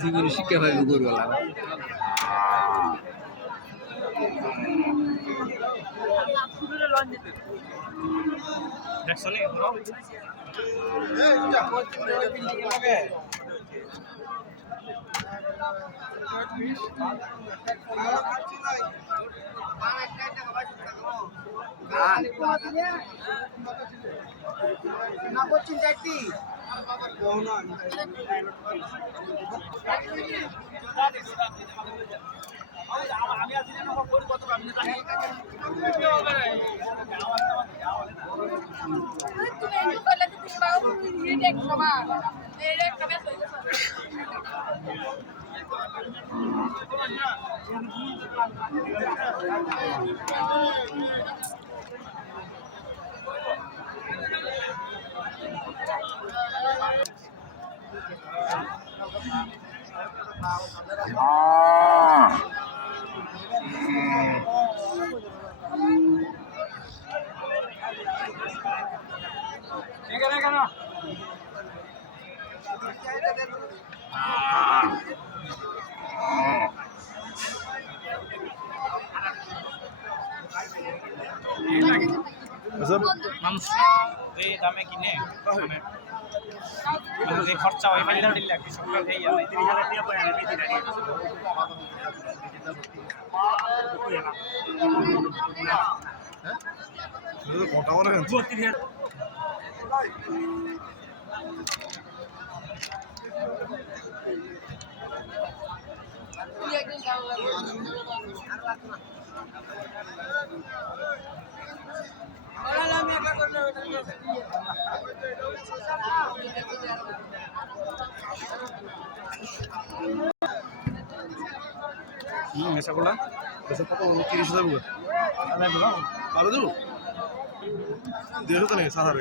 জীবনে শিক্ষা পাইব গরুওয়ালা না করছেন চারটি আমি আছি না কত আপনি কেন মানুষ যে দামে কিনে মানে যে খরচা হয় ফাইল দিলে কৃষকরা এই আমি 30,000 টাকা পড়ে আমি বেশি দাঁড়িয়ে হ্যাঁ কটা করে 32,000 এসা করলাম এসা কত 30,000 বারো দেবো 1,500 নেই সারা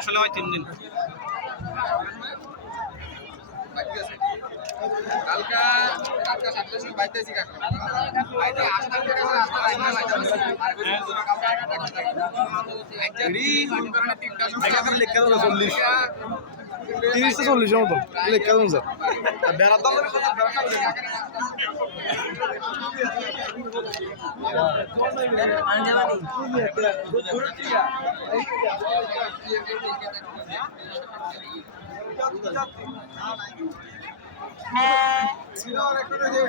আসলে হয় 3 দিন কালকা 7:00 বাইতেছি কাকা বাইতে আসতে করে লেখা দেবো 30-40 মতো লেখা দেবো স্যার বেড়ার দাম ছিল আর একটা যে